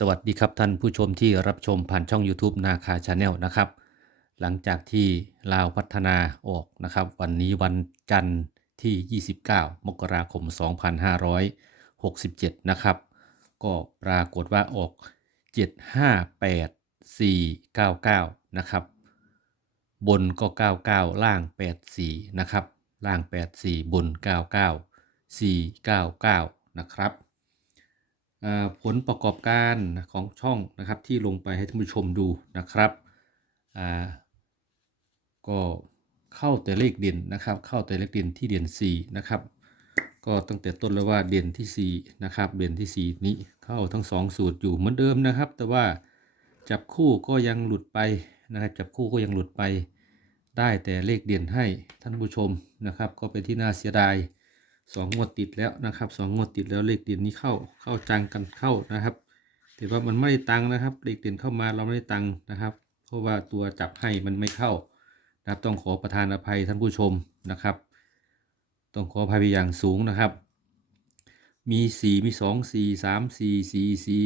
สวัสดีครับท่านผู้ชมที่รับชมผ่านช่อง YouTube นาคาชาแนลนะครับ หลังจากที่ลาวพัฒนาออกนะครับ วันนี้วันจันทร์ที่ 29 มกราคม 2567 นะครับ ก็ปรากฏว่าออก 758499 นะครับ บนก็ 99 ล่าง 84 นะครับ ล่าง 84 บน 99 499 นะครับ ผลประกอบการของช่องนะครับที่ลงไปให้ท่านผู้ชมดูนะครับก็เข้าแต่เลขเด่นนะครับ เข้าแต่เลขเด่นที่เด่น4นะครับก็ตั้งแต่ต้นแล้วว่าเด่นที่4นะครับเด่นที่ 4 นี้เข้าทั้ง 2 สูตรอยู่เหมือนเดิมนะครับ แต่ว่าจับคู่ก็ยังหลุดไปนะครับจับคู่ก็ยังหลุดไป ได้แต่เลขเด่นให้ท่านผู้ชมนะครับ ก็เป็นที่น่าเสียดาย สองงวดติดแล้วนะครับสองงวดติดแล้วเลขเด่นนี้เข้าเข้าจังกันเข้านะครับ แต่ว่ามันไม่ได้ตังค์นะครับ เลขเด่นเข้ามาเราไม่ได้ตังค์นะครับ เพราะว่าตัวจับให้มันไม่เข้านะครับต้องขอประทานอภัยท่านผู้ชมนะครับ ต้องขออภัยไปอย่างสูงนะครับ มีสี่มีสองสี่สามสี่สี่สี่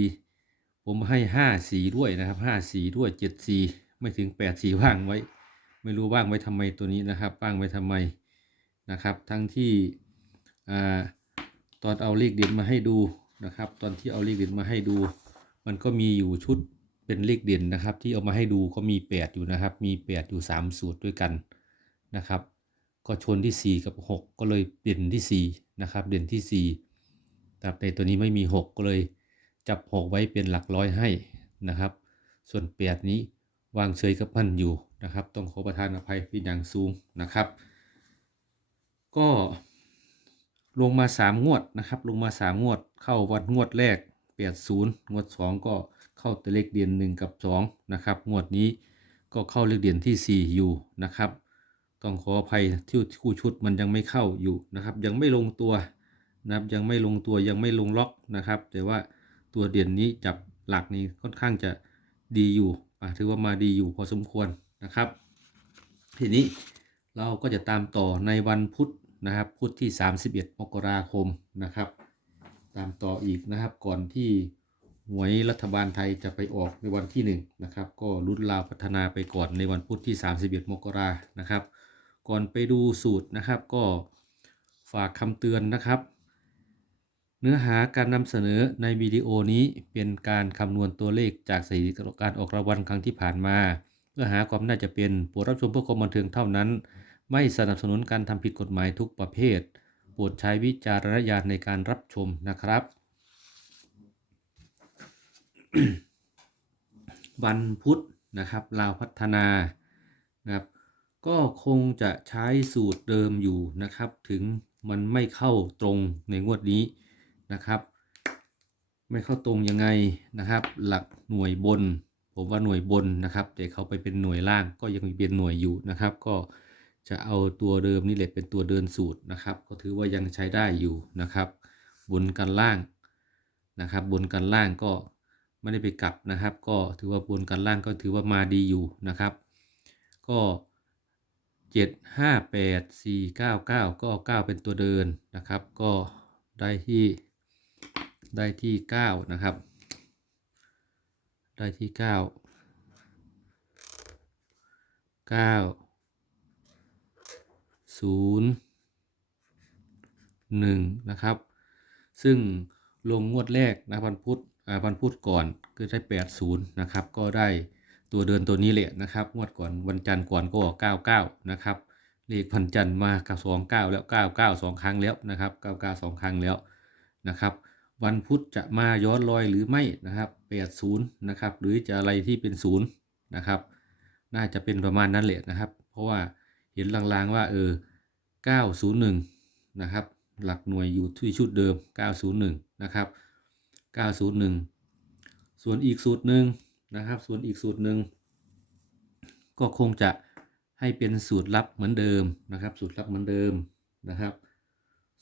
ผมให้ห้าสี่ด้วยนะครับห้าสี่ด้วยเจ็ดสี่ไม่ถึงแปดสี่ว่างไว้ ไม่รู้ว่างไว้ทำไมตัวนี้นะครับว่างไว้ทำไมนะครับ ทั้งที่ ตอนเอาเลขเด่นมาให้ดูนะครับ ตอนที่เอาเลขเด่นมาให้ดู มันก็มีอยู่ชุดเป็นเลขเด่นนะครับ ที่เอามาให้ดูก็มี 8 อยู่นะครับ มี 8 อยู่ 3 สูตรด้วยกันนะครับ ก็ชนที่ 4 กับ 6 ก็เลยเด่นที่4นะครับ เด่นที่4แต่ในตัวนี้ไม่มี 6 ก็เลยจับ 6 ไว้เป็นหลักร้อยให้นะครับ ส่วน 8 นี้วางเฉยกับมันอยู่นะครับ ต้องขอประทานอภัยเป็นอย่างสูงนะครับ ก็ ลงมา3งวดนะครับ ลงมา3งวด เข้าวันงวดแรก80งวด2ก็เข้าแต่เลขเดียน1กับ2นะครับ งวดนี้ก็เข้าเลขเดียนที่4อยู่นะครับ ต้องขออภัยที่คู่ชุดมันยังไม่เข้าอยู่นะครับ ยังไม่ลงตัวนะครับยังไม่ลงตัวยังไม่ลงล็อกนะครับ แต่ว่าตัวเด่นนี้จับหลักนี้ค่อนข้างจะดีอยู่ถือว่ามาดีอยู่พอสมควรนะครับ ทีนี้เราก็จะตามต่อในวันพุธ นะครับพุธที่ 31 มกราคมนะครับ ตามต่ออีกนะครับก่อนที่หวยรัฐบาลไทยจะไปออกในวันที่ 1 นะครับ ก็รุ่นลาวพัฒนาไปก่อนในวันพุธที่ 31 มกรานะครับ ก่อนไปดูสูตรนะครับก็ฝากคำเตือนนะครับ เนื้อหาการนำเสนอในวิดีโอนี้เป็นการคำนวณตัวเลขจากสถิติการออกรางวัลครั้งที่ผ่านมา เพื่อหาความน่าจะเป็นโปรดรับชมเพื่อความบันเทิงเท่านั้น ไม่สนับสนุนการทำผิดกฎหมายทุกประเภท โปรดใช้วิจารณญาณในการรับชมนะครับ วันพุธนะครับลาวพัฒนานะครับ ก็คงจะใช้สูตรเดิมอยู่นะครับ ถึงมันไม่เข้าตรงในงวดนี้นะครับ ไม่เข้าตรงยังไงนะครับ หลักหน่วยบน ผมว่าหน่วยบนนะครับ แต่เขาไปเป็นหน่วยล่างก็ยังมีเป็นหน่วยอยู่นะครับ ก็ จะเอาตัวเดิมนี่แหละเป็นตัวเดินสูตรนะครับ ก็ถือว่ายังใช้ได้อยู่นะครับ บนกันล่างนะครับ บนกันล่างก็ไม่ได้ไปกลับนะครับ ก็ถือว่าบนกันล่างก็ถือว่ามาดีอยู่นะครับ ก็เจ็ดห้าแปดสี่เก้าเก้าก็เก้าเป็นตัวเดินนะครับ ก็ได้ที่ได้ที่เก้านะครับ ได้ที่เก้าเก้าศูนย์หนึ่งนะครับ ซึ่งลงงวดแรกนะวันพุธอ่าวันพุธก่อนคือได้แปดศูนย์นะครับ ก็ได้ตัวเดินตัวนี้แหละนะครับ งวดก่อนวันจันทร์ก่อนก็เก้าเก้านะครับ เลขพันจันทร์มากับสองเก้าแล้วเก้าเก้าสองครั้งแล้วนะครับเก้าเก้าสองครั้งแล้วนะครับวันพุธจะมาย้อนรอยหรือไม่นะครับแปดศูนย์นะครับ หรือจะอะไรที่เป็นศูนย์นะครับ น่าจะเป็นประมาณนั้นแหละนะครับ เพราะว่า เห็นลางๆว่าเออ 901 นะครับ หลักหน่วยอยู่ที่ชุดเดิม 901 นะครับ 901 ส่วนอีกสูตรหนึ่งนะครับ ส่วนอีกสูตรหนึ่งก็คงจะให้เป็นสูตรลับเหมือนเดิมนะครับ สูตรลับเหมือนเดิมนะครับ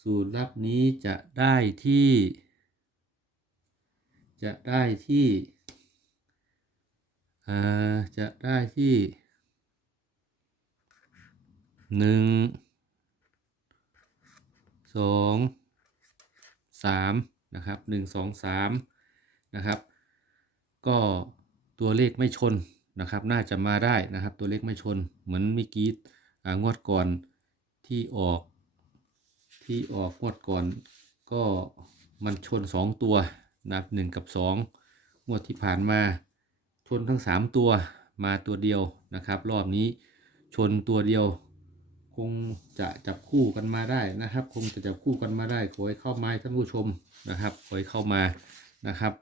สูตรลับนี้จะได้ที่ จะได้ที่จะได้ที่ หนึ่งสองสามนะครับหนึ่งสองสามนะครับ ก็ตัวเลขไม่ชนนะครับ น่าจะมาได้นะครับ ตัวเลขไม่ชนเหมือนเมื่อกี้งวดก่อนที่ออก ที่ออกงวดก่อนก็มันชน 2 ตัวนะครับหนึ่งกับ 2 งวดที่ผ่านมาชนทั้ง 3 ตัวมาตัวเดียวนะครับ รอบนี้ชนตัวเดียว งจะจับคู่กันมาได้นะครับ คงจะจับคู่กันมาได้ขอให้เข้ามาท่านผู้ชมนะครับขอให้เข้ามานะครับ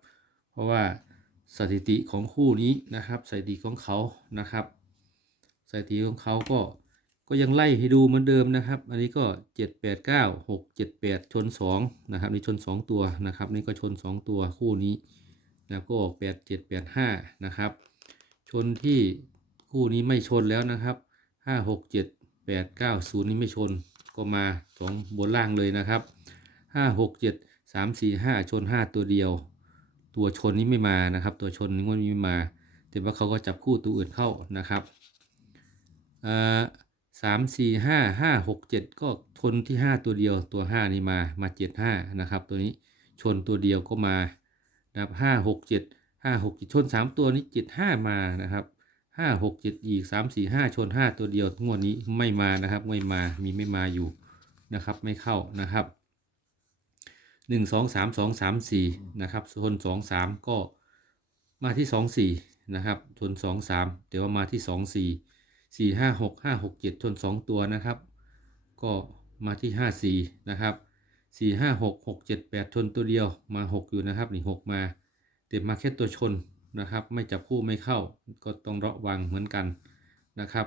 เพราะว่าสถิติของคู่นี้นะครับสถิติของเขานะครับสถิติของเขาก็ก็ยังไล่ให้ดูเหมือนเดิมนะครับ อันนี้ก็ 7 8 9 6 7 8 ชน 2 นะครับนี่ชน 2 ตัวนะครับ นี่ก็ชน 2 ตัวคู่นี้ แล้วก็ออก 8 7 8 5 นะครับ ชนที่คู่นี้ไม่ชนแล้วนะครับ 5 6 7 8 9 0นี้ไม่ชนก็มา2บนล่างเลยนะครับ5 6 7 3 4 5ชน5ตัวเดียว ตัวชนนี้ไม่มานะครับ ตัวชนนี้มันไม่มา แต่ว่าเขาก็จับคู่ตัวอื่นเข้านะครับอ่าสามสี่ห้าห้าหกเจ็ดก็ชนที่ห้าตัวเดียวตัวห้านี่มามาเจ็ดห้านะครับ ตัวนี้ชนตัวเดียวก็มานะครับห้าหกเจ็ดห้าหกเจ็ดชนสามตัวนี้เจ็ดห้ามานะครับ ห้าหกเจ็ดอีกสามสี่ห้าชนห้าตัวเดียวงวดนี้ไม่มานะครับไม่มามีไม่มาอยู่นะครับไม่เข้านะครับหนึ่งสองสามสองสามสี่นะครับชนสองสามก็มาที่สองสี่นะครับชนสองสามเดี๋ยวมาที่สองสี่สี่ห้าหกห้าหกเจ็ดชนสองตัวนะครับ ก็มาที่ห้าสี่นะครับสี่ห้าหกหกเจ็ดแปดชนตัวเดียวมาหกอยู่นะครับนี่หกมาเต็มมาแค่ตัวชน นะครับ ไม่จับคู่ไม่เข้าก็ต้องระวังเหมือนกันนะครับ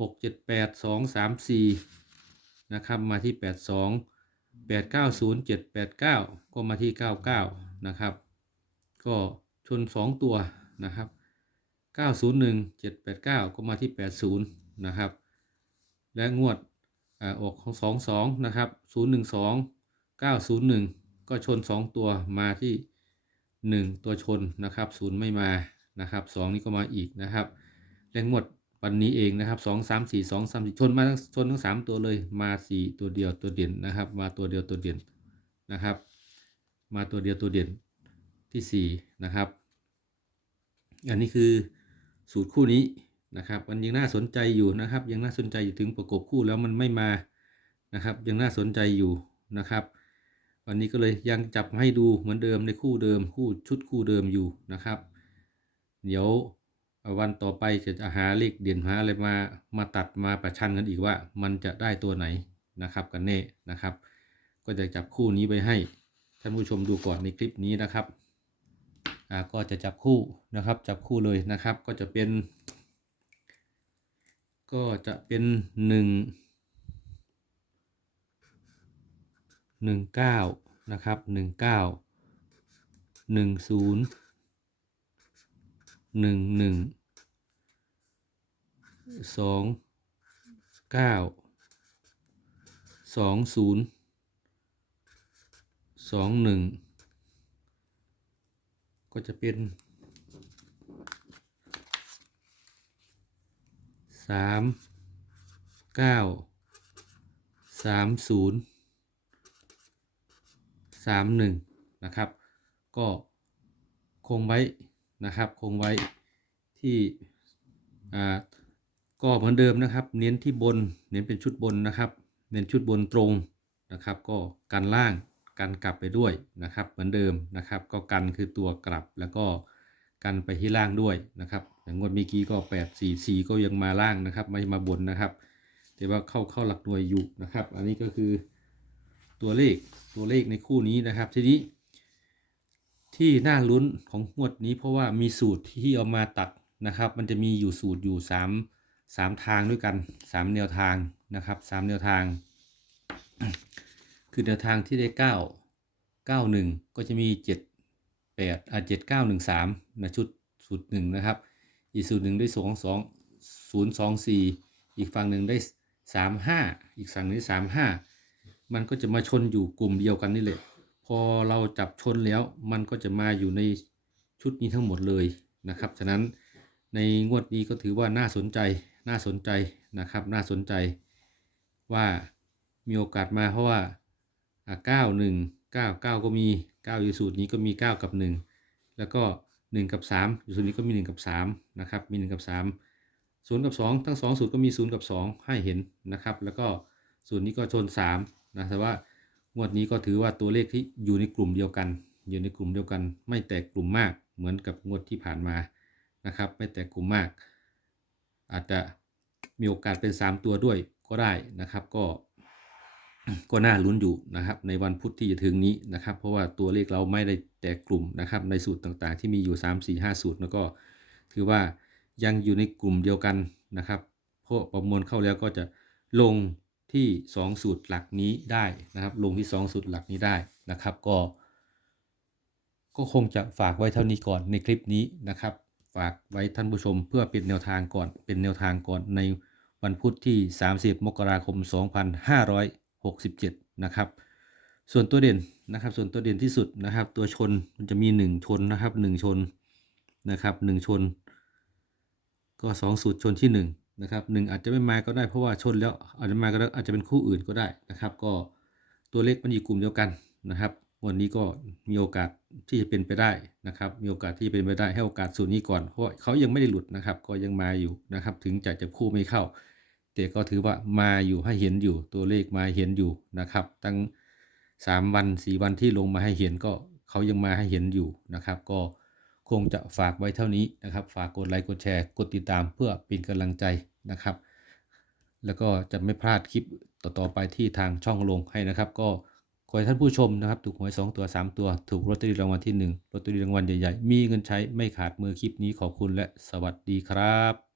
หกเจ็ดแปดสองสามสี่นะครับมาที่แปดสองแปดเก้าศูนย์เจ็ดแปดเก้าก็มาที่เก้าเก้านะครับ ก็ชนสองตัวนะครับเก้าศูนย์หนึ่งเจ็ดแปดเก้าก็มาที่แปดศูนย์นะครับ และงวดอออกของสองสองนะครับศูนย์หนึ่งสองเก้าศูนย์หนึ่งก็ชนสองตัวมาที่ หนึ่งตัวชนนะครับศูนย์ไม่มานะครับสองนี่ก็มาอีกนะครับและงวดวันนี้เองนะครับสองสามสี่สองสามชนมาทั้งชนทั้งสามตัวเลยมาสี่ตัวเดียวตัวเด่นนะครับ มาตัวเดียวตัวเด่นนะครับ มาตัวเดียวตัวเด่นที่สี่นะครับ อันนี้คือสูตรคู่นี้นะครับมันยังน่าสนใจอยู่นะครับ ยังน่าสนใจอยู่ถึงประกบคู่แล้วมันไม่มานะครับ ยังน่าสนใจอยู่นะครับ วันนี้ก็เลยยังจับมาให้ดูเหมือนเดิมในคู่เดิมคู่ชุดคู่เดิมอยู่นะครับ เดี๋ยววันต่อไปจะหาเลขเด่นหาอะไรมามาตัดมาประชันกันอีกว่า มันจะได้ตัวไหนนะครับกันแน่นะครับ ก็จะจับคู่นี้ไปให้ท่านผู้ชมดูก่อนในคลิปนี้นะครับอ่าก็จะจับคู่นะครับ จับคู่เลยนะครับก็จะเป็น ก็จะเป็นหนึ่ง หนึ่งเก้านะครับหนึ่งเก้าหนึ่งศูนย์หนึ่งหนึ่งสองเก้าสองศูนย์สองหนึ่งก็จะเป็นสามเก้าสามศูนย์ สามหนึ่งนะครับ ก็คงไว้นะครับ คงไว้ที่อ่าก็เหมือนเดิมนะครับ เน้นที่บน เน้นเป็นชุดบนนะครับ เน้นชุดบนตรงนะครับ ก็กันล่างกันกลับไปด้วยนะครับ เหมือนเดิมนะครับ ก็กันคือตัวกลับแล้วก็กันไปที่ล่างด้วยนะครับอย่างงวดเมื่อกี้ก็8 4 4ก็ยังมาล่างนะครับ ไม่มาบนนะครับ แต่ว่าเข้าเข้าหลักหน่วยอยู่นะครับ อันนี้ก็คือ ตัวเลขตัวเลขในคู่นี้นะครับ ทีนี้ ที่น่าลุ้นของงวดนี้เพราะว่ามีสูตรที่เอามาตัดนะครับ มันจะมีอยู่สูตรอยู่ 3 3 ทางด้วยกัน 3 แนวทางนะครับ 3 แนวทาง คือแนวทางที่ได้ 9 91 ก็จะมี 7 8อ่า7 9 1 3นะชุดสูตรหนึ่งนะครับ อีกสูตรหนึ่งได้ 2 2 0 2 4 อีกฝั่งหนึ่งได้ 3 5 อีกฝั่งหนึงได้3 5 มันก็จะมาชนอยู่กลุ่มเดียวกันนี่แหละ พอเราจับชนแล้ว มันก็จะมาอยู่ในชุดนี้ทั้งหมดเลยนะครับ ฉะนั้นในงวดนี้ก็ถือว่าน่าสนใจ น่าสนใจนะครับ น่าสนใจว่ามีโอกาสมาเพราะว่าเก้าหนึ่งเก้าเก้าก็มีเก้าอยู่สูตรนี้ก็มีเก้ากับหนึ่งแล้วก็1กับ3อยู่ส่วนนี้ก็มี1กับ3นะครับ มี1กับ3 0กับ2ทั้ง2สูตรก็มี0กับ2ให้เห็นนะครับ แล้วก็สูตรนี้ก็ชน3 นะแต่ว่างวดนี้ก็ถือว่าตัวเลขที่อยู่ในกลุ่มเดียวกัน อยู่ในกลุ่มเดียวกัน ไม่แตกกลุ่มมากเหมือนกับงวดที่ผ่านมานะครับ ไม่แตกกลุ่มมาก อาจจะมีโอกาสเป็น 3 ตัวด้วยก็ได้นะครับ ก็ก็น่าลุ้นอยู่นะครับ ในวันพุธที่จะถึงนี้นะครับ เพราะว่าตัวเลขเราไม่ได้แตกกลุ่มนะครับ ในสูตรต่างๆ ที่มีอยู่ 3 4 5 สูตรแล้วก็ ถือว่ายังอยู่ในกลุ่มเดียวกันนะครับเพราะประมวลเข้าแล้วก็จะลง ที่ 2 สูตรหลักนี้ได้นะครับ ลงที่ 2 สูตรหลักนี้ได้นะครับ ก็ ก็คงจะฝากไว้เท่านี้ก่อนในคลิปนี้นะครับ ฝากไว้ท่านผู้ชมเพื่อเป็นแนวทางก่อนเป็นแนวทางก่อนในวันพุธที่ 30 มกราคม 2567 นะครับ ส่วนตัวเด่นนะครับ ส่วนตัวเด่นที่สุดนะครับ ตัวชนมันจะมี 1 ชนนะครับ 1 ชนนะครับ 1 ชน ก็ 2 สูตรชนที่ 1 นะครับ1อาจจะไม่มาก็ได้เพราะว่าชนแล้วอาจจะมาก็อาจจะเป็นคู่อื่นก็ได้นะครับ ก็ตัวเลขมันอยู่กลุ่มเดียวกันนะครับ วันนี้ก็มีโอกาสที่จะเป็นไปได้นะครับ มีโอกาสที่จะเป็นไปได้ให้โอกาสสูตรนี้ก่อนเพราะเขายังไม่ได้หลุดนะครับ ก็ยังมาอยู่นะครับ ถึงจะจับคู่ไม่เข้า แต่ก็ถือว่ามาอยู่ให้เห็นอยู่ตัวเลขมาเห็นอยู่นะครับ ตั้ง 3 วัน 4 วันที่ลงมาให้เห็นก็เขายังมาให้เห็นอยู่นะครับ ก็ คงจะฝากไว้เท่านี้นะครับ ฝากกดไลค์กดแชร์กดติดตามเพื่อเป็นกำลังใจนะครับ แล้วก็จะไม่พลาดคลิปต่อๆไปที่ทางช่องลงให้นะครับ ก็ขอให้ท่านผู้ชมนะครับ ถูกหวย 2 ตัว 3 ตัว ถูกลอตเตอรี่รางวัลที่1ลอตเตอรี่รางวัลใหญ่ๆ มีเงินใช้ไม่ขาดมือคลิปนี้ขอบคุณและสวัสดีครับ